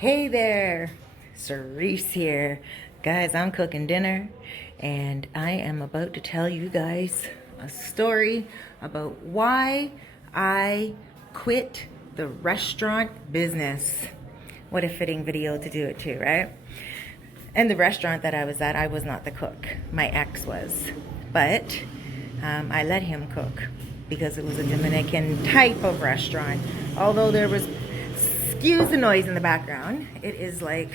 Hey there, Cerise here. Guys, I'm cooking dinner and I am about to tell you guys a story about why I quit the restaurant business. What a fitting video to do it too, right? And the restaurant that I was at, I was not the cook. My ex was. But I let him cook because it was a Dominican type of restaurant. Although there was, excuse the noise in the background, it is like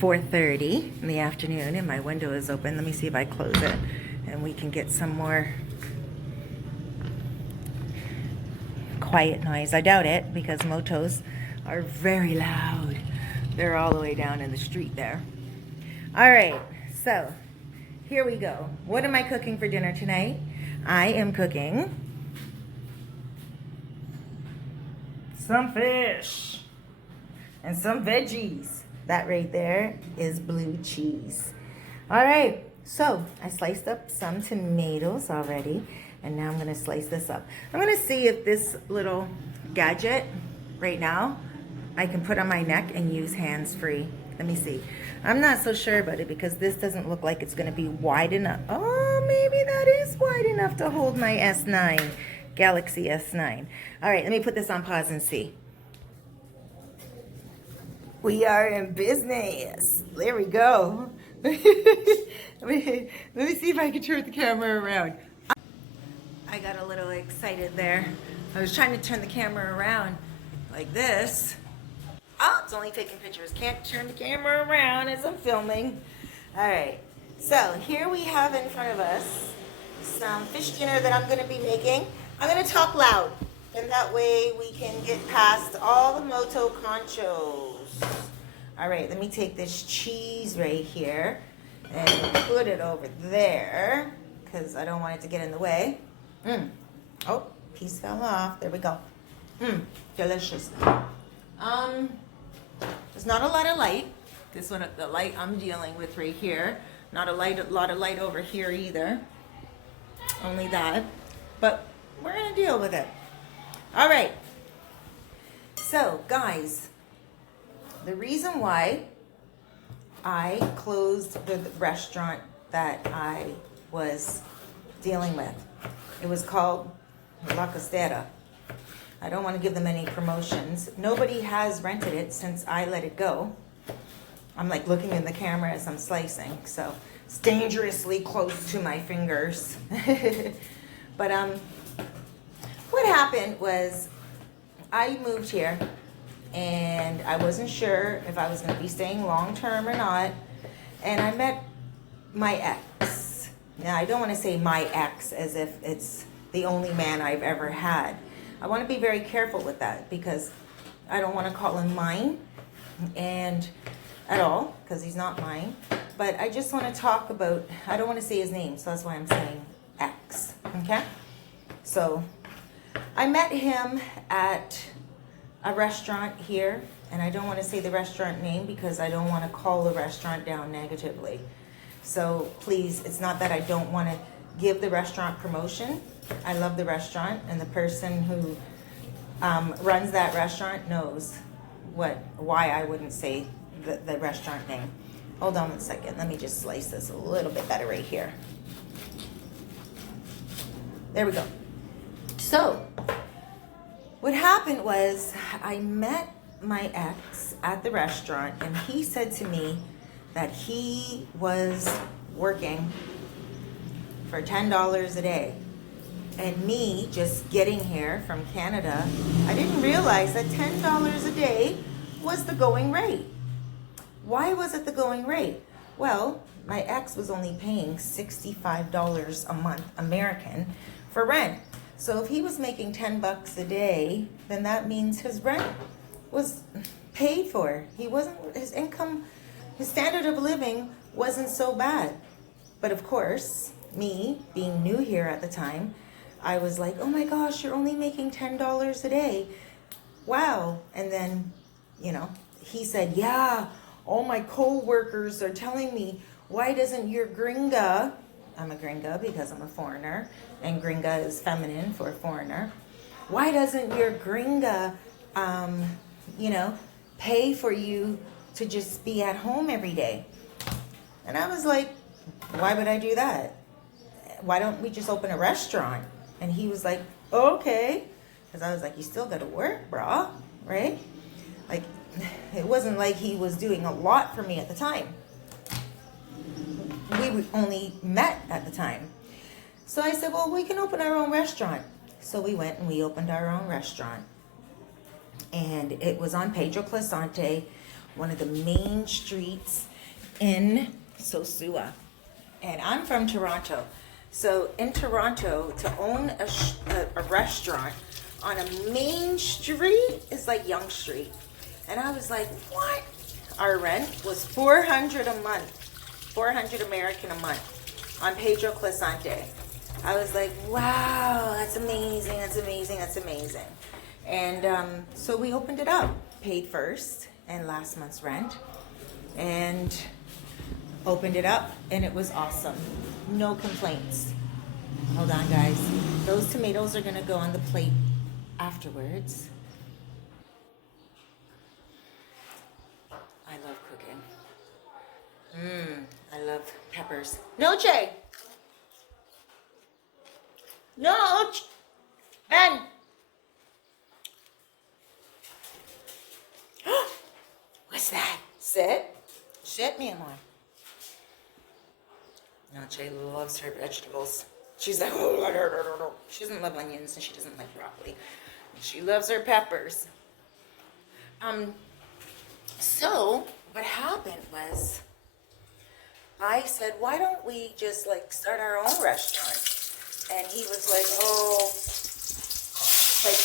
4:30 in the afternoon and my window is open. Let me see if I close it and we can get some more quiet noise. I doubt it because motos are very loud. They're all the way down in the street there. All right, so here we go. What am I cooking for dinner tonight? I am cooking some fish and some veggies. That right there is blue cheese. All right, so I sliced up some tomatoes already, and now I'm gonna slice this up. I'm gonna see if this little gadget right now I can put on my neck and use hands-free. Let me see. I'm not so sure about it because this doesn't look like it's gonna be wide enough. Oh, maybe that is wide enough to hold my S9, Galaxy S9. All right, let me put this on pause and see. We are in business. There we go. let me see if I can turn the camera around. I got a little excited there. I was trying to turn the camera around like this. Oh, it's only taking pictures. Can't turn the camera around as I'm filming. All right, so here we have in front of us some fish dinner that I'm going to be making. I'm going to talk loud, and that way we can get past all the moto conchos. All right, let me take this cheese right here and put it over there because I don't want it to get in the way. Oh, piece fell off. There we go. Delicious. There's not a lot of light. This one, the light I'm dealing with right here. Not a lot of light over here either. Only that. But we're gonna deal with it. All right. So, guys, the reason why I closed the restaurant that I was dealing with, it was called La Costera. I don't want to give them any promotions. Nobody has rented it since I let it go. I'm like looking in the camera as I'm slicing, so it's dangerously close to my fingers. But what happened was I moved here and I wasn't sure if I was going to be staying long term or not. And I met my ex. Now, I don't want to say my ex as if it's the only man I've ever had. I want to be very careful with that because I don't want to call him mine and at all because he's not mine. But I just want to talk about, I don't want to say his name, so that's why I'm saying ex, okay? So I met him at a restaurant here, and I don't want to say the restaurant name because I don't want to call the restaurant down negatively. So please, it's not that I don't want to give the restaurant promotion. I love the restaurant, and the person who runs that restaurant knows why I wouldn't say the restaurant name. Hold on 1 second. Let me just slice this a little bit better right here. There we go. So what happened was I met my ex at the restaurant, and he said to me that he was working for $10 a day. And me just getting here from Canada, I didn't realize that $10 a day was the going rate. Why was it the going rate? Well, my ex was only paying $65 a month American for rent. So if he was making 10 bucks a day, then that means his rent was paid for. His income, his standard of living wasn't so bad. But of course, me being new here at the time, I was like, oh my gosh, you're only making $10 a day. Wow. And then, he said, yeah, all my co-workers are telling me, why doesn't your gringa, I'm a gringa because I'm a foreigner, and gringa is feminine for foreigner. Why doesn't your gringa you know, pay for you to just be at home every day. And I was like, why would I do that? Why don't we just open a restaurant? And he was like, okay. Because I was like, you still got to work, brah, right? Like, it wasn't like he was doing a lot for me at the time. We only met at the time. So I said, well, we can open our own restaurant. So we went and we opened our own restaurant. And it was on Pedro Clisante, one of the main streets in Sosua. And I'm from Toronto. So in Toronto, to own a restaurant on a main street is like Yonge Street. And I was like, what? Our rent was $400 a month. 400 American a month on Pedro Clisante. I was like, wow, that's amazing, that's amazing, that's amazing. And so we opened it up, paid first and last month's rent, and opened it up, and it was awesome. No complaints. Hold on, guys. Those tomatoes are gonna go on the plate afterwards. I love cooking. I love peppers. Noche! Noche! Ben! What's that? Sit. Sit, mi amor. Noche loves her vegetables. She's like, oh, she doesn't love onions and she doesn't like broccoli. She loves her peppers. So what happened was, I said, why don't we just like start our own restaurant? And he was like, oh, like,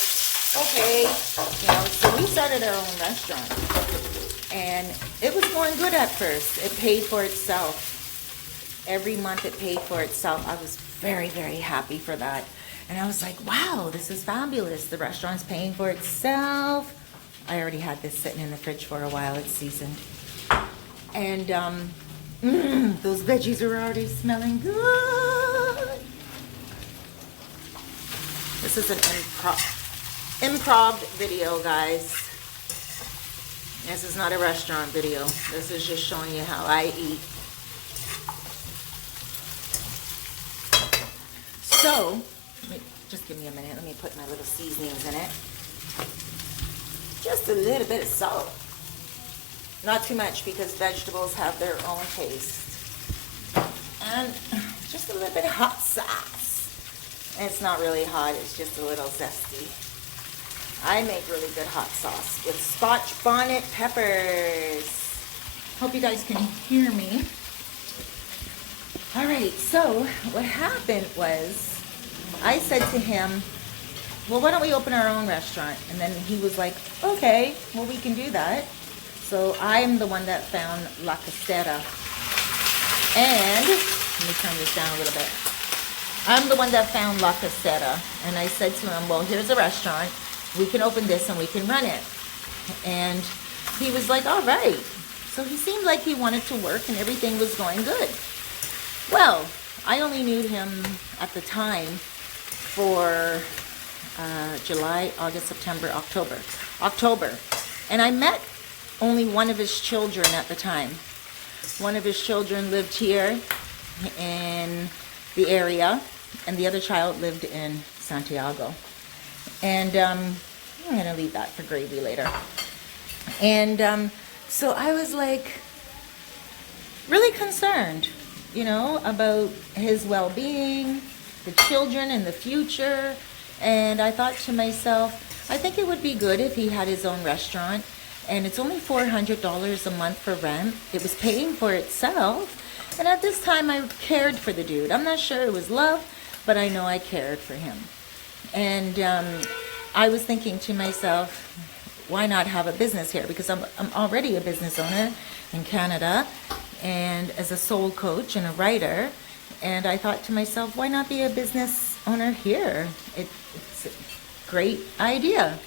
okay. You know, so we started our own restaurant. And it was going good at first. It paid for itself. Every month it paid for itself. I was very, very happy for that. And I was like, wow, this is fabulous. The restaurant's paying for itself. I already had this sitting in the fridge for a while. It's seasoned. And those veggies are already smelling good. This is an improv video, guys. This is not a restaurant video. This is just showing you how I eat. So, just give me a minute. Let me put my little seasonings in it. Just a little bit of salt. Not too much because vegetables have their own taste. And just a little bit of hot sauce. And it's not really hot, it's just a little zesty. I make really good hot sauce with Scotch bonnet peppers. Hope you guys can hear me. All right, so what happened was I said to him, well, why don't we open our own restaurant? And then he was like, okay, well, we can do that. So I'm the one that found La Costera. And let me turn this down a little bit. I'm the one that found La Costera. And I said to him, well, here's a restaurant. We can open this and we can run it. And he was like, all right. So he seemed like he wanted to work and everything was going good. Well, I only knew him at the time for July, August, September, October. And I met only one of his children at the time. One of his children lived here in the area, and the other child lived in Santiago. And I'm going to leave that for gravy later. And so I was like really concerned, you know, about his well-being, the children in the future. And I thought to myself, I think it would be good if he had his own restaurant. And it's only $400 a month for rent. It was paying for itself. And at this time, I cared for the dude. I'm not sure it was love, but I know I cared for him. And I was thinking to myself, why not have a business here? Because I'm already a business owner in Canada and as a soul coach and a writer. And I thought to myself, why not be a business owner here? It's a great idea,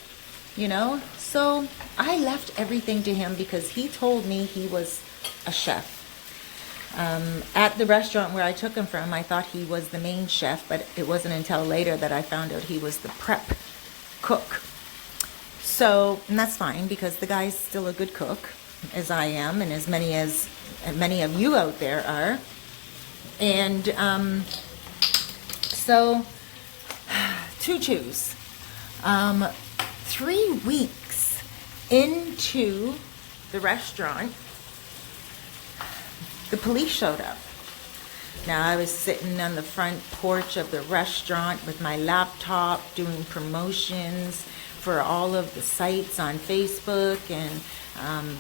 you know? So I left everything to him because he told me he was a chef. At the restaurant where I took him from, I thought he was the main chef, but it wasn't until later that I found out he was the prep cook. So, and that's fine because the guy's still a good cook, as I am, and as many of you out there are. And so, to choose. 3 weeks into the restaurant, the police showed up. Now, I was sitting on the front porch of the restaurant with my laptop doing promotions for all of the sites on Facebook and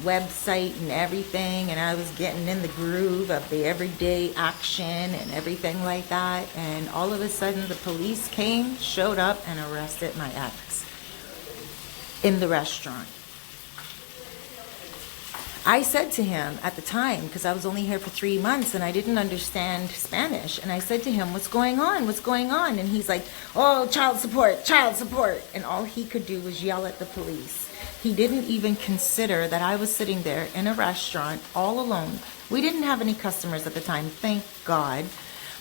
website and everything, and I was getting in the groove of the everyday action and everything like that, and all of a sudden the police came, showed up, and arrested my ex in the restaurant. I said to him at the time, because I was only here for 3 months and I didn't understand Spanish, and I said to him, what's going on? What's going on? And he's like, oh, child support, child support. And all he could do was yell at the police. He didn't even consider that I was sitting there in a restaurant all alone. We didn't have any customers at the time, thank God.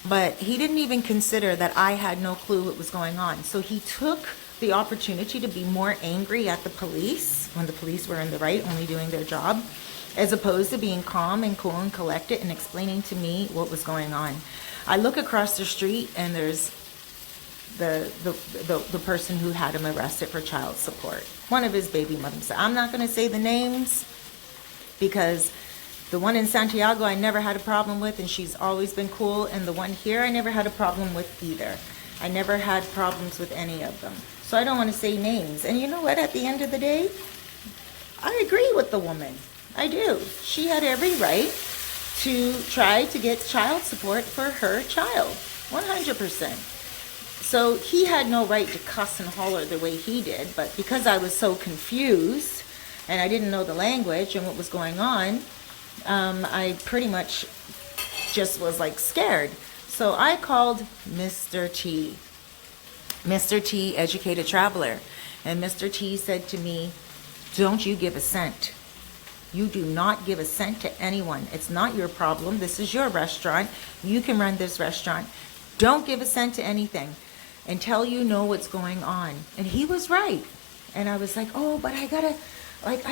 But he didn't even consider that I had no clue what was going on. So he took the opportunity to be more angry at the police when the police were in the right, only doing their job, as opposed to being calm and cool and collected and explaining to me what was going on. I look across the street and there's the person who had him arrested for child support. One of his baby mothers. I'm not going to say the names because the one in Santiago I never had a problem with and she's always been cool, and the one here I never had a problem with either. I never had problems with any of them. So I don't want to say names. And you know what? At the end of the day, I agree with the woman. I do. She had every right to try to get child support for her child. 100%. So he had no right to cuss and holler the way he did, but because I was so confused and I didn't know the language and what was going on, I pretty much just was like scared. So I called Mr. T. Mr. T, educated traveler. And Mr. T said to me, don't you give a cent. You do not give a cent to anyone. It's not your problem. This is your restaurant. You can run this restaurant. Don't give a cent to anything until you know what's going on. And he was right. And I was like, oh, but I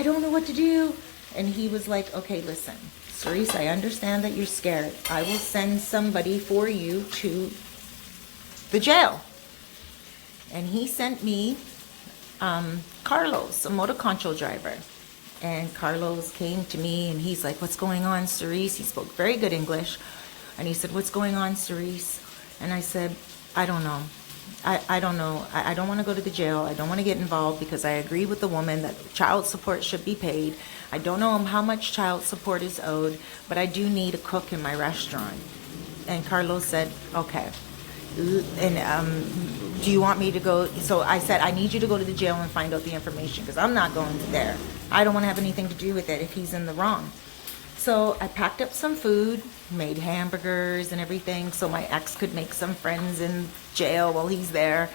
don't know what to do. And he was like, okay, listen, Cerise, I understand that you're scared. I will send somebody for you to the jail. And he sent me Carlos, a motor control driver. And Carlos came to me and he's like, what's going on, Cerise? He spoke very good English. And he said, what's going on, Cerise? And I said, I don't know. I don't know. I don't want to go to the jail. I don't want to get involved because I agree with the woman that child support should be paid. I don't know how much child support is owed, but I do need a cook in my restaurant. And Carlos said, okay. And do you want me to go? So I said, I need you to go to the jail and find out the information because I'm not going there. I don't want to have anything to do with it if he's in the wrong. So I packed up some food, made hamburgers and everything so my ex could make some friends in jail while he's there.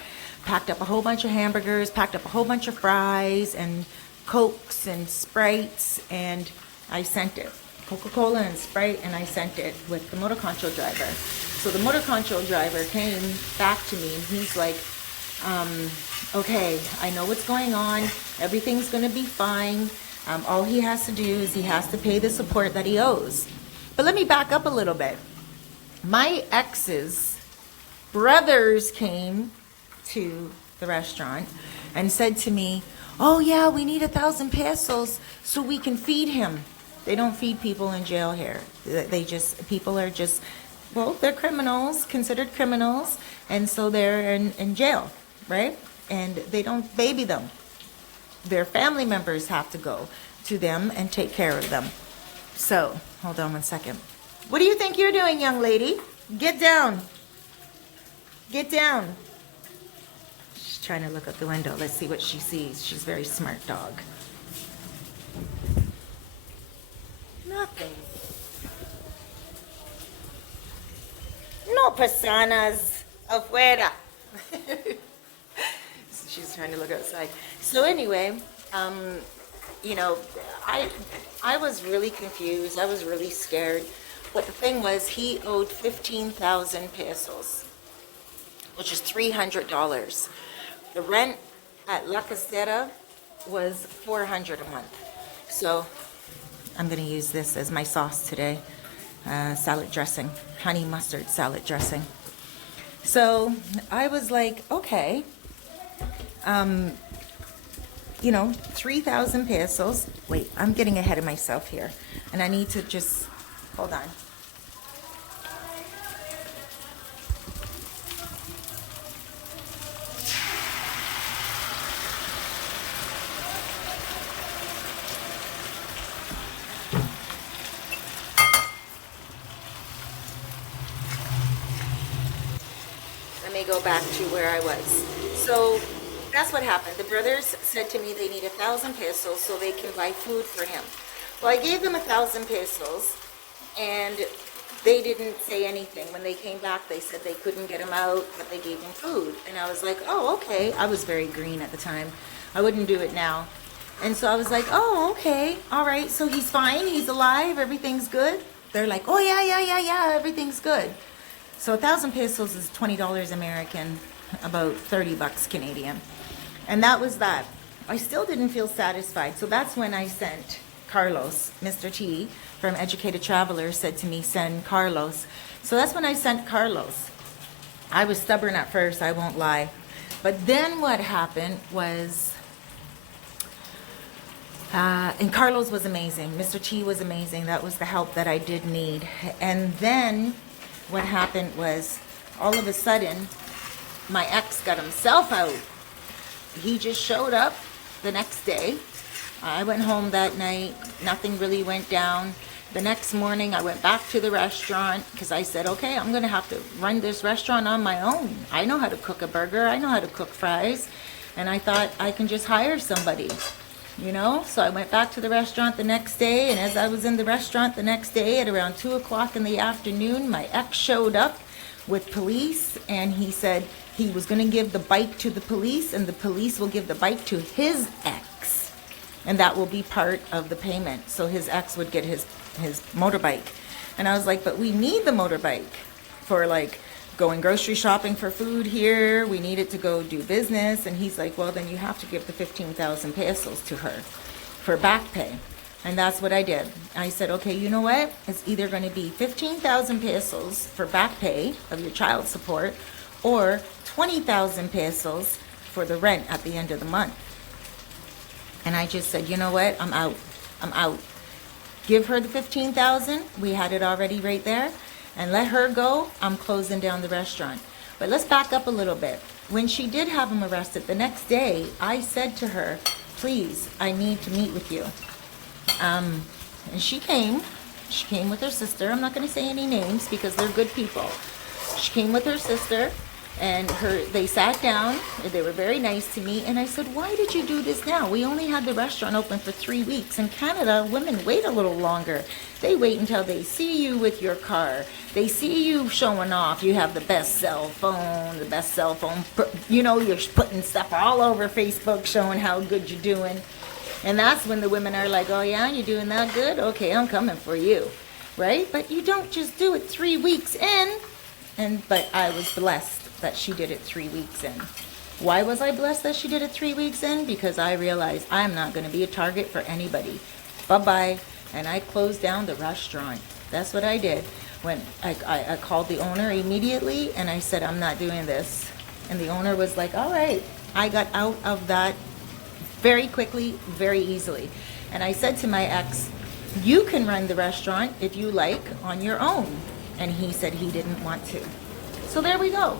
Packed up a whole bunch of hamburgers, packed up a whole bunch of fries and Cokes and Sprites, and I sent it. Coca-Cola and Sprite, and I sent it with the motor control driver. So the motor control driver came back to me and he's like, okay, I know what's going on. Everything's going to be fine. All he has to do is he has to pay the support that he owes. But let me back up a little bit. My ex's brothers came to the restaurant and said to me, oh yeah, we need 1,000 pesos so we can feed him. They don't feed people in jail here. People are just, well, they're criminals, considered criminals, and so they're in jail, right? And they don't baby them. Their family members have to go to them and take care of them. So, hold on one second. What do you think you're doing, young lady? Get down. Get down. She's trying to look out the window. Let's see what she sees. She's a very smart dog. Nothing. No personas afuera. She's trying to look outside. So anyway, you know, I was really confused. I was really scared. But the thing was, he owed 15,000 pesos, which is $300. The rent at La Casera was 400 a month. So I'm going to use this as my sauce today. Salad dressing, honey mustard salad dressing. So I was like, okay, 3,000 pesos. Wait, I'm getting ahead of myself here. And I need to just, hold on. Let me go back to where I was. So that's what happened. The brothers said to me they need 1,000 pesos so they can buy food for him. Well, I gave them 1,000 pesos and they didn't say anything. When they came back, they said they couldn't get him out, but they gave him food. And I was like, oh, okay. I was very green at the time. I wouldn't do it now. And so I was like, oh, okay. All right. So he's fine. He's alive. Everything's good. They're like, oh, yeah. Everything's good. So 1,000 pesos is $20 American, about 30 bucks Canadian. And that was that. I still didn't feel satisfied. So that's when I sent Carlos, Mr. T from Educated Traveler said to me, send Carlos. So that's when I sent Carlos. I was stubborn at first, I won't lie. But then what happened was, and Carlos was amazing. Mr. T was amazing. That was the help that I did need. And then what happened was, all of a sudden, my ex got himself out. He just showed up the next day. I went home that night. Nothing really went down. The next morning, I went back to the restaurant because I said, okay, I'm going to have to run this restaurant on my own. I know how to cook a burger. I know how to cook fries. And I thought I can just hire somebody, So I went back to the restaurant the next day. And as I was in the restaurant the next day at around 2 o'clock in the afternoon, my ex showed up with police. And he said he was going to give the bike to the police and the police will give the bike to his ex. And that will be part of the payment. So his ex would get his motorbike. And I was like, but we need the motorbike for going grocery shopping for food here. We need it to go do business. And he's like, well, then you have to give the 15,000 pesos to her for back pay. And that's what I did. I said, okay, you know what? It's either going to be 15,000 pesos for back pay of your child support or 20,000 pesos for the rent at the end of the month. And I just said, you know what? I'm out. Give her the 15,000. We had it already right there. And let her go. I'm closing down the restaurant. But let's back up a little bit. When she did have him arrested, the next day, I said to her, please, I need to meet with you. And she came. She came with her sister. I'm not going to say any names because they're good people. She came with her sister. And they sat down, and they were very nice to me, and I said, why did you do this now? We only had the restaurant open for 3 weeks. In Canada, women wait a little longer. They wait until they see you with your car. They see you showing off. You have the best cell phone, you're putting stuff all over Facebook showing how good you're doing. And that's when the women are like, oh yeah, you're doing that good? Okay, I'm coming for you, right? But you don't just do it 3 weeks in. But I was blessed that she did it 3 weeks in. Why was I blessed that she did it 3 weeks in? Because I realized I'm not going to be a target for anybody. Bye-bye. And I closed down the restaurant. That's what I did. When I called the owner immediately and I said, I'm not doing this. And the owner was like, all right. I got out of that very quickly, very easily. And I said to my ex, you can run the restaurant if you like on your own. And he said he didn't want to. So there we go.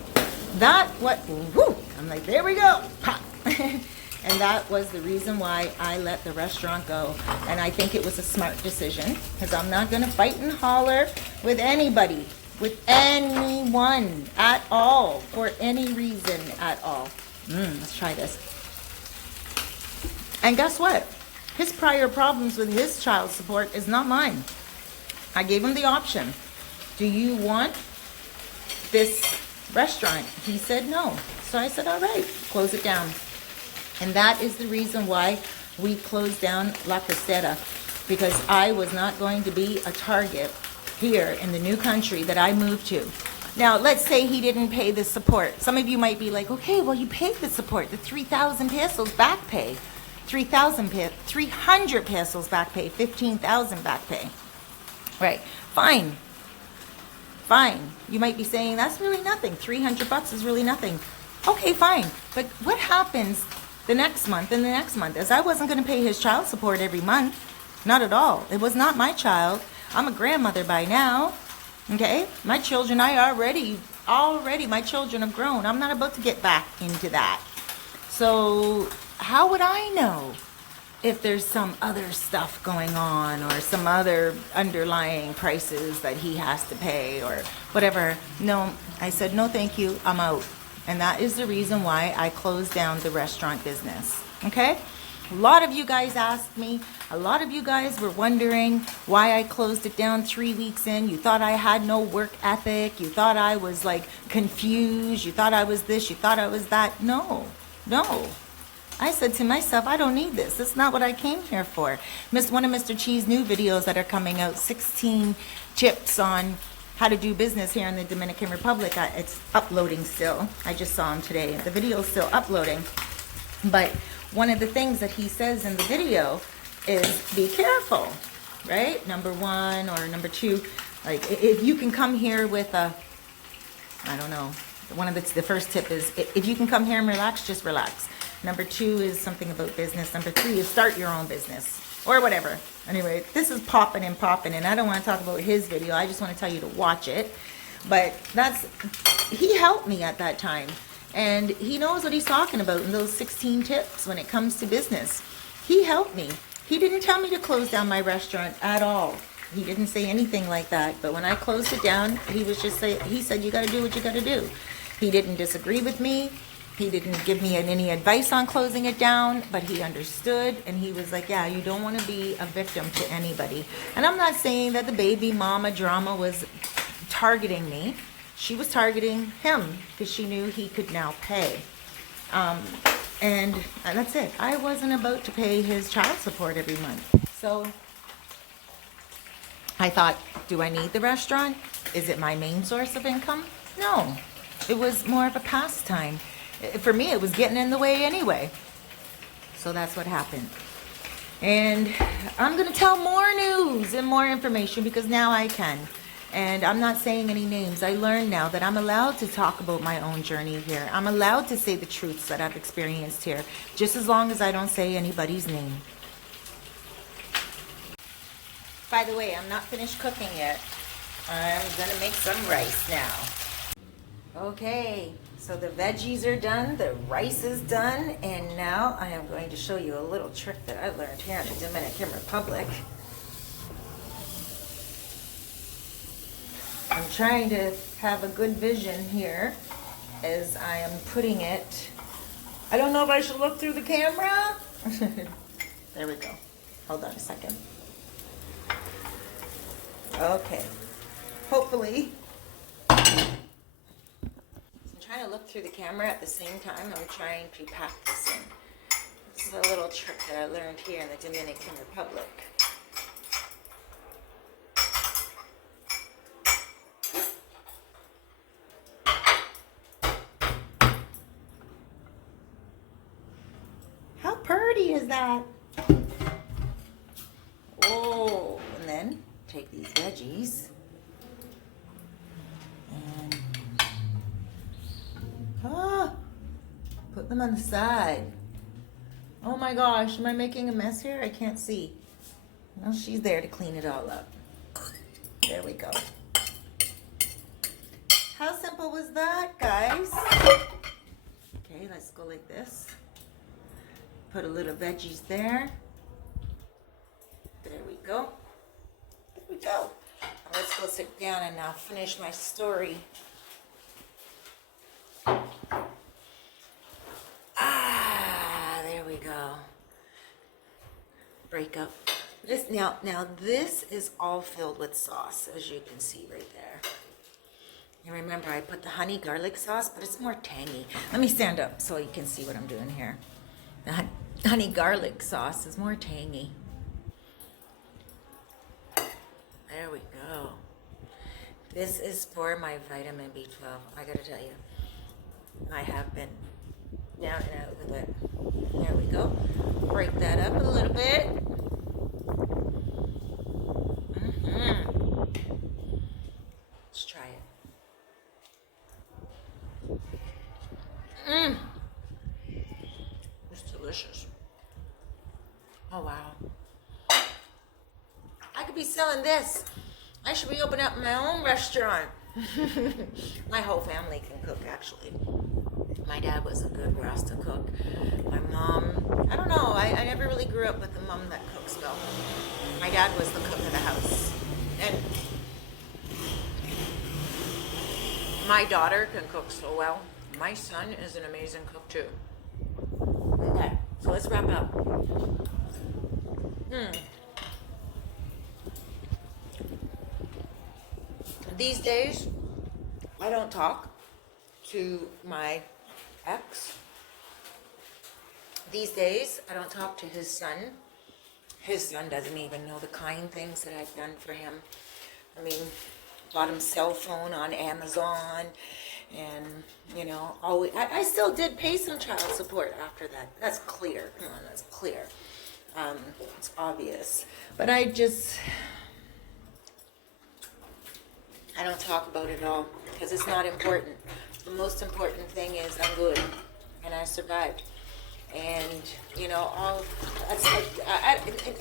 I'm like, there we go. Pop. And that was the reason why I let the restaurant go. And I think it was a smart decision because I'm not going to fight and holler with anybody, with anyone at all, for any reason at all. Let's try this. And guess what? His prior problems with his child support is not mine. I gave him the option. Do you want this restaurant? He said no. So I said, all right, close it down. And that is the reason why we closed down La Cristera, because I was not going to be a target here in the new country that I moved to. Now, let's say he didn't pay the support. Some of you might be like, okay, well, you paid the support, the 3,000 pesos back pay. 300 pesos back pay, 15,000 back pay. Right. Fine. Fine. You might be saying that's really nothing. 300 bucks is really nothing. Okay, fine. But what happens the next month and the next month? As I wasn't going to pay his child support every month. Not at all. It was not my child. I'm a grandmother by now. Okay? My children, my children have grown. I'm not about to get back into that. So how would I know if there's some other stuff going on or some other underlying prices that he has to pay or whatever? No, I said, no, thank you. I'm out. And that is the reason why I closed down the restaurant business. Okay? A lot of you guys asked me. A lot of you guys were wondering why I closed it down 3 weeks in. You thought I had no work ethic. You thought I was like confused. You thought I was this. You thought I was that. No. I said to myself, I don't need this. That's not what I came here for. One of Mr. Chee's new videos that are coming out, 16 tips on how to do business here in the Dominican Republic. It's uploading still. I just saw him today. The video's still uploading. But one of the things that he says in the video is be careful, right? Number one or number two, like if you can come here with a, I don't know, the first tip is if you can come here and relax, just relax. Number two is something about business. Number three is start your own business or whatever. Anyway, this is popping, and I don't want to talk about his video. I just want to tell you to watch it. But he helped me at that time. And he knows what he's talking about in those 16 tips when it comes to business. He helped me. He didn't tell me to close down my restaurant at all. He didn't say anything like that. But when I closed it down, he said, you got to do what you got to do. He didn't disagree with me. He didn't give me any advice on closing it down, but he understood, and he was like, yeah, you don't want to be a victim to anybody. And I'm not saying that the baby mama drama was targeting me. She was targeting him because she knew he could now pay. And that's it. I wasn't about to pay his child support every month. So I thought, do I need the restaurant? Is it my main source of income? No. It was more of a pastime. For me, it was getting in the way anyway. So that's what happened. And I'm going to tell more news and more information because now I can. And I'm not saying any names. I learned now that I'm allowed to talk about my own journey here. I'm allowed to say the truths that I've experienced here, just as long as I don't say anybody's name. By the way, I'm not finished cooking yet. I'm going to make some rice now. Okay, so the veggies are done, the rice is done, and now I am going to show you a little trick that I learned here in the Dominican Republic. I'm trying to have a good vision here as I am putting it. I don't know if I should look through the camera. There we go. Hold on a second. Okay. Hopefully. I'm trying to look through the camera at the same time. I'm trying to pack this in. This is a little trick that I learned here in the Dominican Republic. How pretty is that? Oh, and then take these veggies and put them on the side. Oh my gosh, am I making a mess here? I can't see. No, she's there to clean it all up. There we go. How simple was that, guys? Okay, let's go like this. Put a little veggies there. There we go. There we go. Now let's go sit down and now finish my story. There we go. Break up. This now this is all filled with sauce, as you can see right there. And remember, I put the honey garlic sauce, but it's more tangy. Let me stand up so you can see what I'm doing here. The honey garlic sauce is more tangy. There we go. This is for my vitamin B12. I gotta tell you, I have been down and out with it. There we go. Break that up a little bit. Let's try it. It's delicious. Oh wow. I could be selling this. I should be opening up my own restaurant. My whole family can cook, actually. My dad was a good Rasta cook. My mom, I don't know, I never really grew up with a mom that cooks well. My dad was the cook of the house. And my daughter can cook so well. My son is an amazing cook too. Okay, so let's wrap up. These days, I don't talk to my ex. These days, I don't talk to his son. His son doesn't even know the kind things that I've done for him. I mean, bought him cell phone on Amazon, and you know, always, I still did pay some child support after that. That's clear. Come on, that's clear. It's obvious. But I don't talk about it all because it's not important. The most important thing is I'm good and I survived. And you know,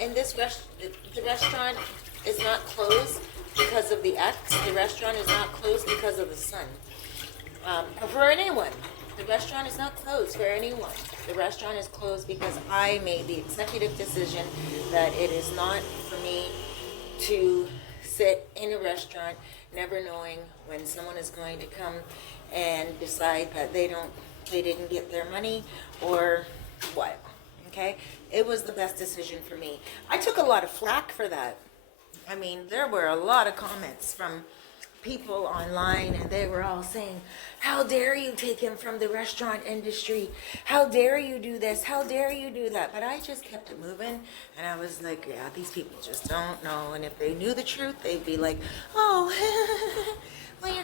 and this the restaurant is not closed because of the ex. The restaurant is not closed because of the son. For anyone, the restaurant is not closed for anyone. The restaurant is closed because I made the executive decision that it is not for me to sit in a restaurant never knowing when someone is going to come and decide that they didn't get their money or what. Okay, it was the best decision for me. I took a lot of flack for that. I mean, there were a lot of comments from people online, and they were all saying, how dare you take him from the restaurant industry? How dare you do this? How dare you do that? But I just kept it moving, and I was like, yeah, these people just don't know. And if they knew the truth, they'd be like, oh, well,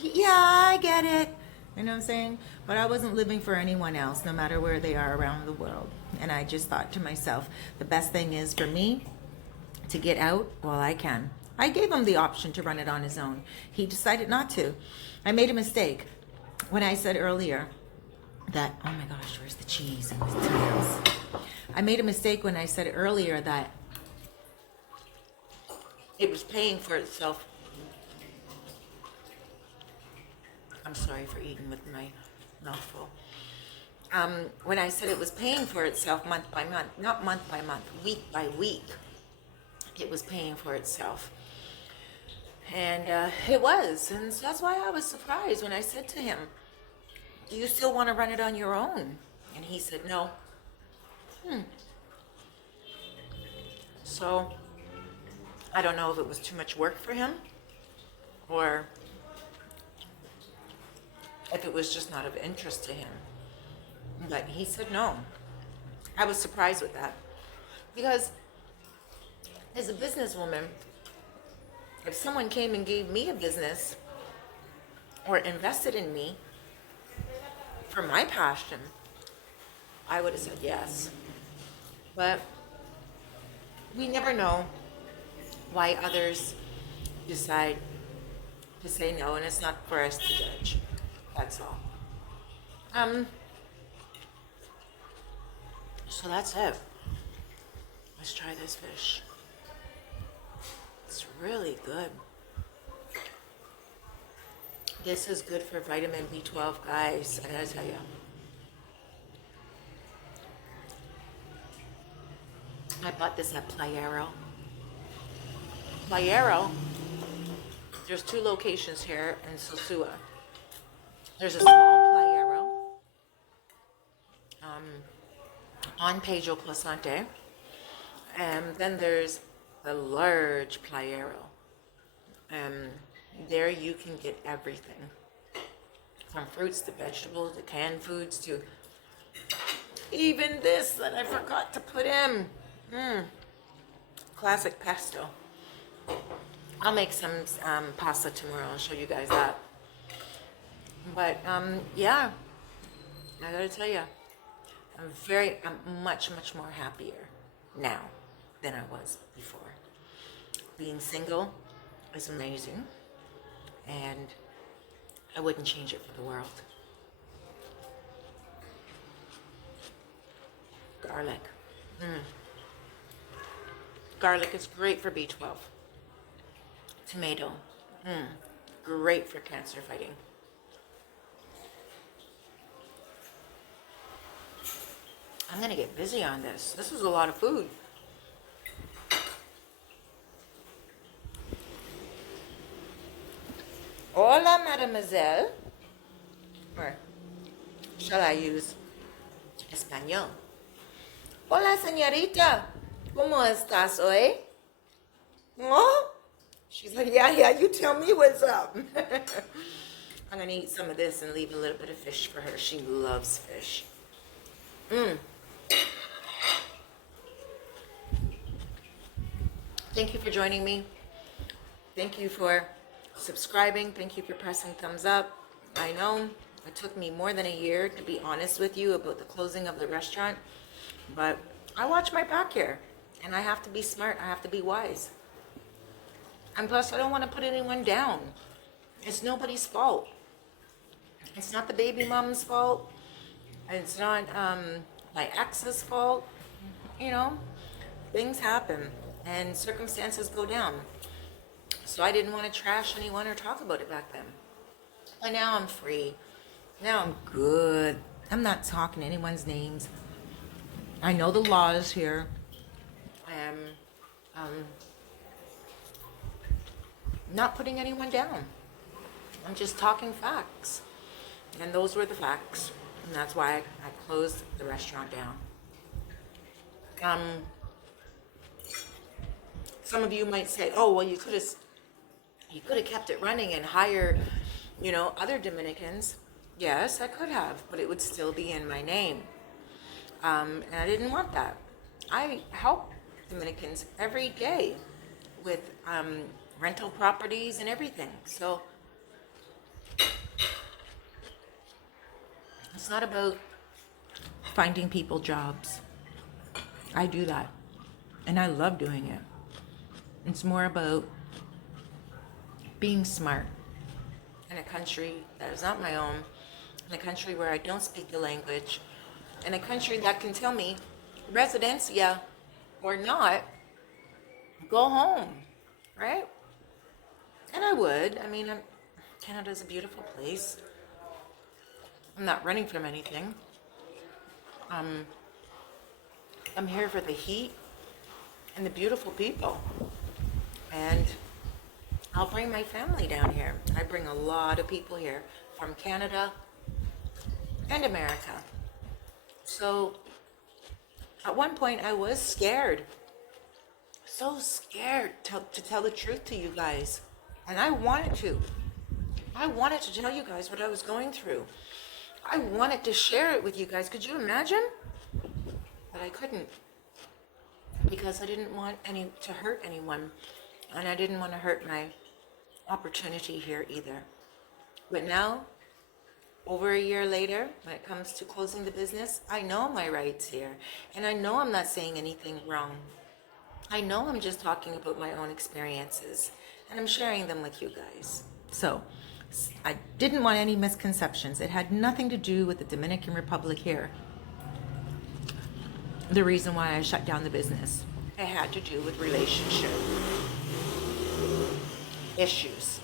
yeah, I get it. You know what I'm saying? But I wasn't living for anyone else, no matter where they are around the world. And I just thought to myself, the best thing is for me to get out while I can. I gave him the option to run it on his own. He decided not to. I made a mistake when I said earlier that, oh my gosh, where's the cheese and the tomatoes? I made a mistake when I said earlier that it was paying for itself. I'm sorry for eating with my mouth full. When I said it was paying for itself month by month, not month by month, week by week, it was paying for itself. And it was. And so that's why I was surprised when I said to him, do you still want to run it on your own? And he said, no. So I don't know if it was too much work for him or if it was just not of interest to him. But he said no. I was surprised with that. Because as a businesswoman, if someone came and gave me a business or invested in me for my passion, I would have said yes. But we never know why others decide to say no, and it's not for us to judge. That's all. So that's it. Let's try this fish. It's really good. This is good for vitamin B12, guys. I gotta tell you. I bought this at Playero. Playero, there's 2 locations here in Sosua. There's a small Playero on Pedro Placente, and then there's the large Playero. There you can get everything, from fruits to vegetables to canned foods to even this that I forgot to put in. Classic pesto. I'll make some pasta tomorrow. I'll show you guys that. But yeah, I gotta tell you, I'm much, much more happier now than I was before. Being single is amazing, and I wouldn't change it for the world. Garlic. Garlic is great for B12. Tomato. Great for cancer fighting. I'm gonna get busy on this. This is a lot of food. Hola, mademoiselle. Or shall I use Espanol? Hola, señorita. ¿Cómo estás hoy? Oh? She's like, yeah, you tell me what's up. I'm gonna eat some of this and leave a little bit of fish for her. She loves fish. Thank you for joining me. Thank you for subscribing. Thank you for pressing thumbs up. I know it took me more than a year to be honest with you about the closing of the restaurant, but I watch my back here, and I have to be smart. I have to be wise. And plus, I don't want to put anyone down. It's nobody's fault. It's not the baby mom's fault. It's not my ex's fault. You know, things happen and circumstances go down. So I didn't want to trash anyone or talk about it back then. But now I'm free. Now I'm good. I'm not talking anyone's names. I know the laws here. I'm not putting anyone down. I'm just talking facts. And those were the facts. And that's why I closed the restaurant down. Some of you might say, oh, well, you could have kept it running and hired, other Dominicans. Yes, I could have, but it would still be in my name. And I didn't want that. I help Dominicans every day with rental properties and everything. So it's not about finding people jobs. I do that, and I love doing it. It's more about being smart in a country that is not my own, in a country where I don't speak the language, in a country that can tell me, residencia or not, go home, right? And I would. I mean, Canada's a beautiful place. I'm not running from anything. I'm here for the heat and the beautiful people. And I'll bring my family down here. I bring a lot of people here from Canada and America. So at one point I was scared. So scared to tell the truth to you guys. And I wanted to. I wanted to tell you guys what I was going through. I wanted to share it with you guys. Could you imagine? But I couldn't. Because I didn't want to hurt anyone. And I didn't want to hurt my opportunity here either. But now, over a year later, when it comes to closing the business, I know my rights here. And I know I'm not saying anything wrong. I know I'm just talking about my own experiences. And I'm sharing them with you guys. So, I didn't want any misconceptions. It had nothing to do with the Dominican Republic here. The reason why I shut down the business. It had to do with relationship issues.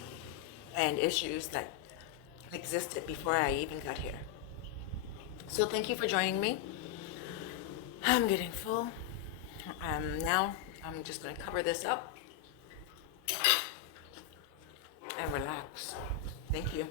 And issues that existed before I even got here. So thank you for joining me. I'm getting full. Now I'm just going to cover this up and relax. Thank you.